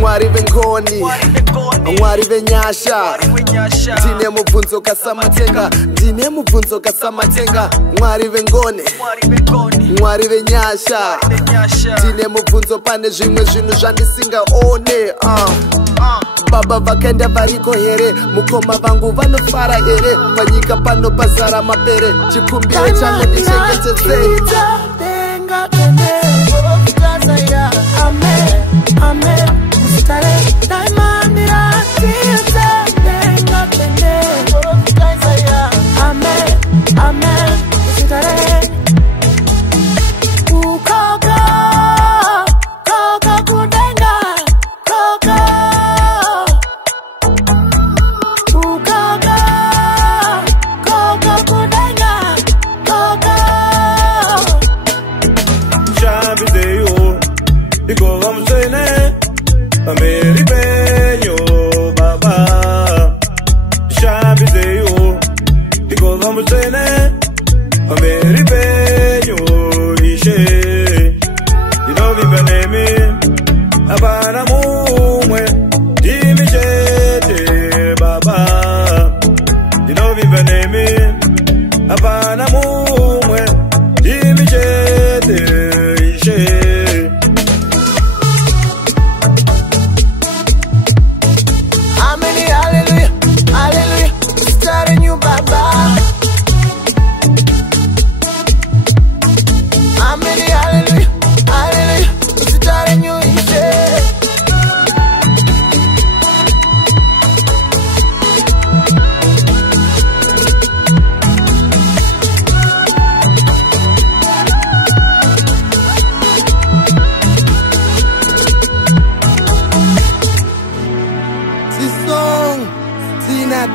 Mwari vengoni, mwari venyasha. Ndine mubvunzo kasamatenga, ndine mubvunzo kasamatenga. Mwari vengoni, mwari venyasha. Ndine mubvunzo pane zvimwe zvinhu zvandisingaone. Baba vakaenda variko here, mukoma vangu vanofara here. Panyika pano pazara mapere, chikumbiro changu ndichengetedze. Amen, amen. Ameri benyo baba Shabi zeyo Iko gamu sene Ameri benyo ishe Dinovi benemi Abana mumwe Dimi shete baba Dinovi benemi Abana mumwe Dimi shete ishe.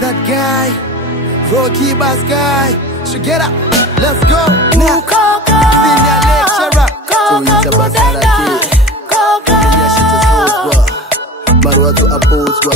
That guy, Rocky Bass guy, should get up, let's go. Now, senior lecturer, Joita Basaraki, Marwa to Apozwa.